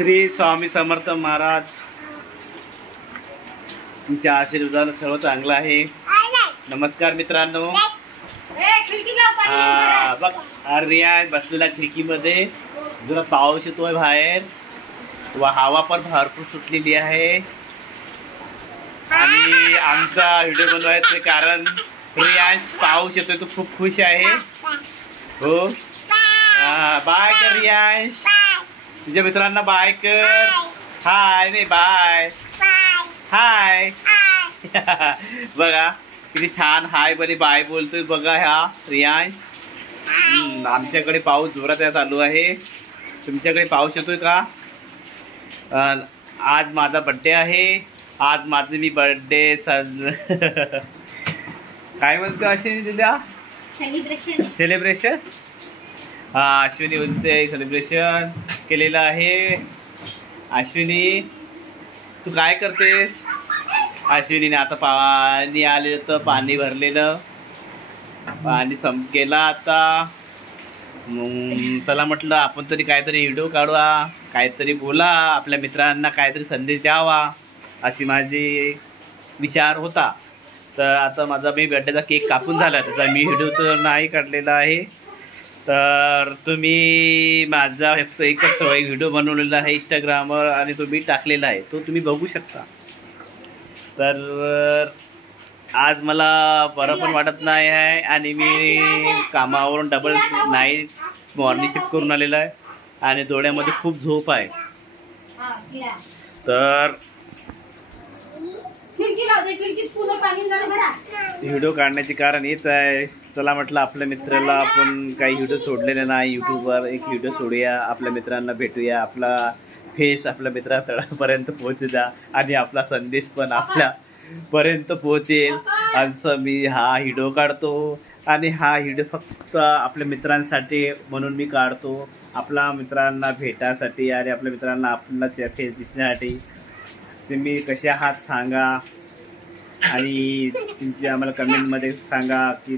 श्री स्वामी समर्थ महाराज तुमच्या आशीर्वादाने सर्व चांगलं आहे। नमस्कार मित्रांनो, बघ रियाज बसलेला खिडकीमध्ये, जरा पाऊस येतोय बाहेर व हवा पण भरपूर सुटलेली आहे आणि आमचा व्हिडिओ बनवायचं कारण रियाज पाऊस येतोय तो खूप खुश आहे। हो बाय कर रियाज, तुझ्या मित्रांना बाय कर। हाय नाही बाय हाय बघा किती छान हाय बरी बाय बोलतोय बघा ह्या रियाज। आमच्याकडे पाऊस जोरात चालू आहे, तुमच्याकडे पाऊस येतोय का? आज माझा बर्थडे आहे, आज माझं मी बर्थडे काय म्हणतो अश्विनी दिल्या सेलिब्रेशन अश्विनी बोलते सेलिब्रेशन केलेलं आहे। अश्विनी तू काय करतेस? अश्विनीने आता पाणी आलेलं तर पाणी भरलेलं, पाणी संपकेला आता। त्याला म्हटलं आपण तरी काहीतरी व्हिडिओ काढूया, काहीतरी बोला, आपल्या मित्रांना काहीतरी संदेश द्यावा अशी माझी विचार होता। तर आता माझा मी बर्थडेचा केक कापून झाला, त्याचा मी व्हिडिओ तर नाही काढलेला आहे। तर तुम्ही माझा एकच व्हिडिओ बनवलेला आहे इंस्टाग्रामवर आणि तो मी टाकलेला आहे, तो तुम्ही बघू शकता। तर आज मला बरं पण वाटत नाही आहे आणि मी कामावरून डबल नाईट मॉर्निंग शिफ्ट करून आलेला आहे आणि डोळ्यामध्ये खूप झोप आहे। तर व्हिडिओ काढण्याचे कारण हेच आहे, चला म्हटलं आपल्या मित्राला आपण काही व्हिडिओ सोडलेले नाही यूट्यूबवर, एक व्हिडिओ सोडूया, आपल्या मित्रांना भेटूया, आपला फेस आपल्या मित्रापर्यंत पोहोचू द्या आणि आपला संदेश पण आपल्यापर्यंत पोहोचेल असं मी हा व्हिडिओ काढतो। आणि हा व्हिडिओ फक्त आपल्या मित्रांसाठी म्हणून मी काढतो, आपल्या मित्रांना भेटासाठी आणि आपल्या मित्रांना आपला फेस दिसण्यासाठी। तुम्ही कसे आहात सांगा आणि तुमची आम्हाला कमेंटमध्ये सांगा की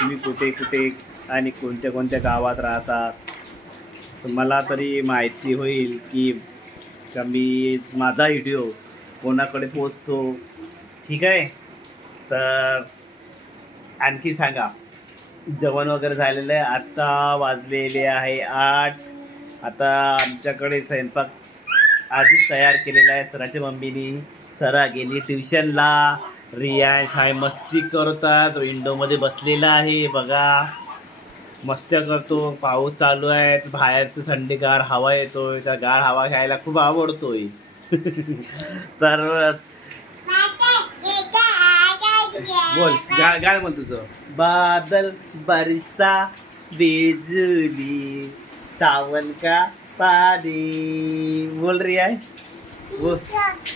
तुम्ही कुठे कुठे आणि कोणत्या कोणत्या गावात राहतात, तर मला तरी माहिती होईल की मी माझा व्हिडिओ कोणाकडे पोचतो। ठीक आहे, तर आणखी सांगा। जेवण वगैरे झालेलं आहे, आता वाजलेले आहे 8। आता आमच्याकडे स्वयंपाक आधीच तयार केलेला आहे सराच्या मम्मीनी। सरा गेली ट्युशनला, रियाज हाय मस्ती करतात, विंडोमध्ये बसलेला आहे बघा, मस्त्या करतो। पाऊस चालू आहे, बाहेरचं थंडीगार हवा येतोय, त्या गार हवा घ्यायला खूप आवडतोय। तर बोल गाय म्हण तुझं। बादल बरसा बिजुली सावन का पानी, बोल रिया बोल।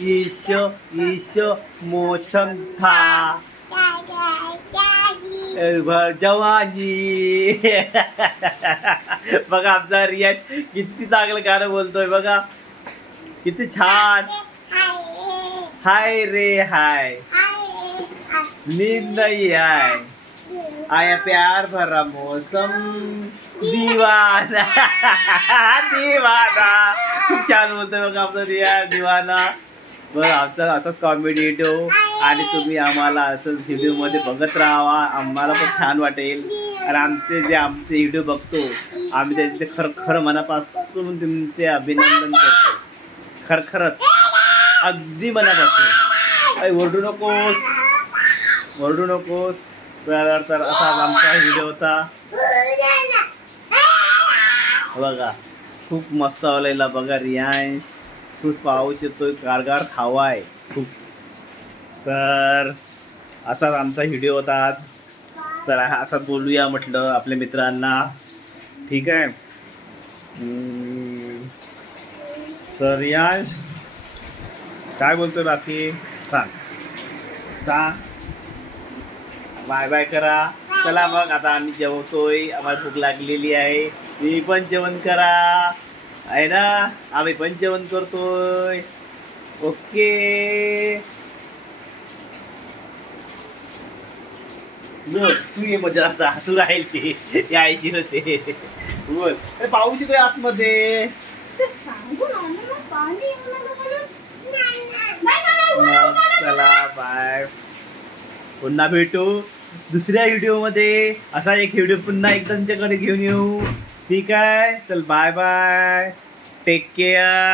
ईशो ईशो मोसम था जवानी बघा आमचा रियाज किती चांगलं गाणं बोलतोय बघा, किती छान। हाय रे हाय नींद नहीं आए, आया प्यार भरा मौसम दीवाना दीवाना, खूप छान बोलतोय बघा आमचा रियाज दीवाना। बरं आमचा असंच कॉमेडी व्हिडिओ आणि तुम्ही आम्हाला असंच व्हिडिओमध्ये बघत राहावा, आम्हाला पण छान वाटेल। आणि आमचे व्हिडिओ बघतो आम्ही त्यांचे खरं मनापासून तुमचे अभिनंदन करतो, खरंच अगदी मनापासून। ओरडू नकोस। तर असा आमचा व्हिडिओ होता बघा, खूप मस्त आलेला बघा रियाज, खूप पाऊस येतोय, गारगार हवा आहे खूप। तर असाच आमचा व्हिडिओ होता आज, तर असाच बोलूया म्हटलं आपल्या मित्रांना। ठीक आहे, तर रियाज काय बोलतोय बाकी सांग बाय बाय करा। चला मग आता आम्ही जेवतोय, आम्हाला भूक लागलेली आहे, तुम्ही पण जेवण करा आहे ना, आम्ही पण जेवण करतोय। ओके बोल, तू ये मजा तू राहील ते यायची होते बोल। पाऊस येतोय आतमध्ये, सांगू ना पुन्हा भेटू दुसऱ्या व्हिडिओमध्ये. असा एक व्हिडिओ पुन्हा एकदा तुमच्याकडे घेऊन येऊ. ठीक आहे, चल बाय बाय, टेक केअर.